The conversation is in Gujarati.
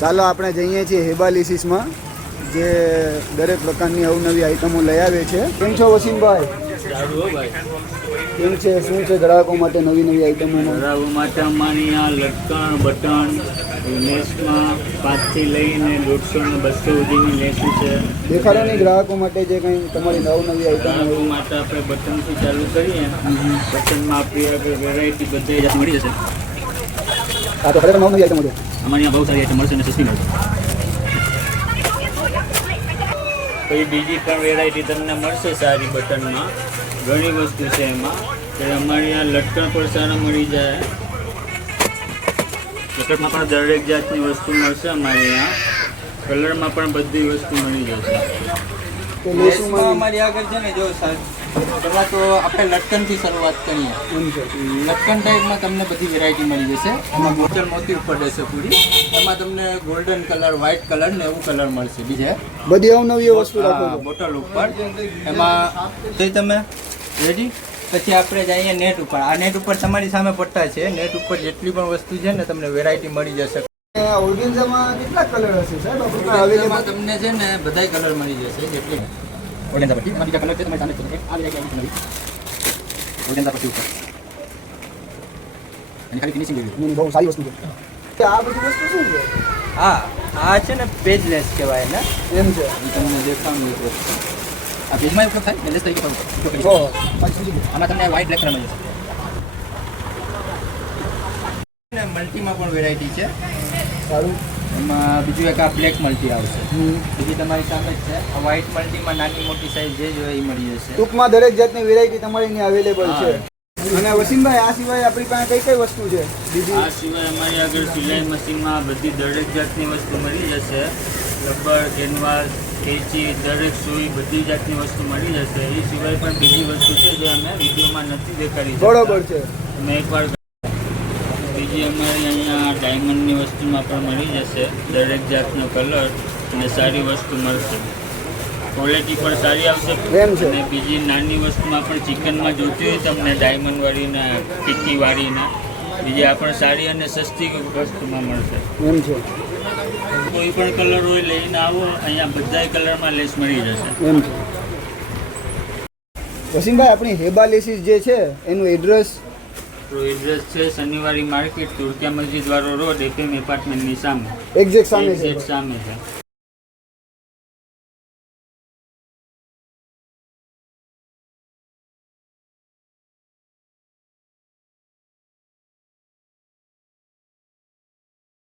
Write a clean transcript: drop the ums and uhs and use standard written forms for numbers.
ચાલો આપણે જઈએ છીએ હેબાલિસિસમાં, જે દરેક પ્રકારની અવનવી આઈટમો લઈ આવે છે. કેમ છો વસીમભાઈ? કેમ છે, શું છે ગ્રાહકો માટે નવી નવી આઈટમો? ગ્રાહકો માટે અમારી આ લટકણ બટન લેસમાં 5 થી લઈને 150 ને 200 સુધીની લેસું છે. દેખાડો નહીં ગ્રાહકો માટે જે કંઈ તમારી નવી આઈટમો ગ્રાહકો માટે આપણે બટનથી ચાલુ કરીએ. બટનમાં આપણી આગળ વેરાયટી બધી જાત મળી જશે. હા, તો ખરેખર નવી આઈટમો છે. અમારી અહીંયા બહુ સારી આઈટમ મળશે અને સસ્તી મળશે. પછી બીજી પણ વેરાયટી તમને મળશે સારી બટનમાં. ઘણી વસ્તુ છે એમાં. અમારી આ લટકણ પણ સારા મળી જાય. લટકણમાં પણ દરેક જાતની વસ્તુ મળશે અમારે અહીંયા. કલરમાં પણ બધી વસ્તુ મળી જશે. તો લેસુમાં અમારી આગળ છે ને, જો પહેલાં તો આપણે લટકનથી શરૂઆત કરીએ. લટકન ટાઈપમાં તમને બધી વેરાયટી મળી જશે. એમાં બોટલ મોતી ઉપર રહેશે પૂરી. એમાં તમને ગોલ્ડન કલર, વ્હાઇટ કલર ને એવું કલર મળશે. બીજે બધી અવનવી વસ્તુ રાખો છો બોટલ ઉપર. એમાં જોઈ તમે રેડી. પછી આપણે જઈએ નેટ ઉપર. આ નેટ ઉપર તમારી સામે પટ્ટા છે. નેટ ઉપર જેટલી પણ વસ્તુ છે ને તમને વેરાયટી મળી જશે. ઓર્ગેન્ઝામાં કેટલા કલર હશે સાહેબ? એમાં તમને છે ને બધાય કલર મળી જશે. જેટલી ઓર્ગેન્ઝા પટ્ટી એમાં બીજા કલર છે તમારી સામે છે. આ વેરાયટી આવી નવી ઓર્ગેન્ઝા પટ્ટી ઉપર અને ખાલી ફિનિશિંગ જેવી બહુ સારી વસ્તુ છે. આ બધી વસ્તુ શું છે? આ છે ને પેજલેસ કહેવાય ને. એમ છે. તમને દેખાડું એક વસ્તુ. આ પેજમાં ઉપયોગ થાય પેજલેસ તરીકે પણ ઉપયોગ કરી ઓહો, શકો. આમાં તમને વ્હાઇટ બ્લેક કલર મળી જશે. મલ્ટીમાં પણ વેરાયટી છે. સારું. એમાં બીજું એક આ બ્લેક મલ્ટી આવશે. બીજી તમારી સામે જ છે. આ વ્હાઇટ મલ્ટીમાં નાની મોટી સાઈઝ જે જોઈએ એ મળી જશે. ટૂંકમાં દરેક જાતની વેરાયટી તમારી અહીં અવેલેબલ છે. અને વસીમભાઈ, આ સિવાય આપણી પાસે કઈ કઈ વસ્તુ છે બીજી? આ સિવાય અમારી આગળ સિલાઈ મશીનમાં બધી દરેક જાતની વસ્તુ મળી જશે. રબર, કેનવાસ, કેચી, દરેક સુઈ બધી જાતની વસ્તુ મળી જશે. એ સિવાય પણ બીજી વસ્તુ છે જે અમે વિડીયોમાં નથી દેખાડી શકતા. બરોબર છે. તમે એકવાર બીજી અમારી અહીંયા ડાયમંડની વસ્તુમાં પણ મળી જશે. દરેક જાતનો કલર અને સારી વસ્તુ મળશે. ક્વોલિટી પણ સારી આવશે. એમ છે. અને બીજી નાની વસ્તુમાં પણ ચિકનમાં જોતી હોય તમને ડાયમંડવાળી ને ટીકીવાળી ને બીજી આ પણ સારી અને સસ્તી વસ્તુમાં મળશે. એમ છે. કોઈ પણ કલર હોય લઈને આવો, અહીંયા બધાય કલરમાં લેસ મળી જશે. એમ છે. વસીમભાઈ, આપણી હેબાલિસિસ જે છે એનું એડ્રેસ? તો એડ્રેસ છે શનિવારી માર્કેટ, તુર્કિયા મસ્જિદ વાળો રોડ, FM એપાર્ટમેન્ટની સામે. એક્ઝેક્ટ સામે છે. એક્ઝેક્ટ સામે છે.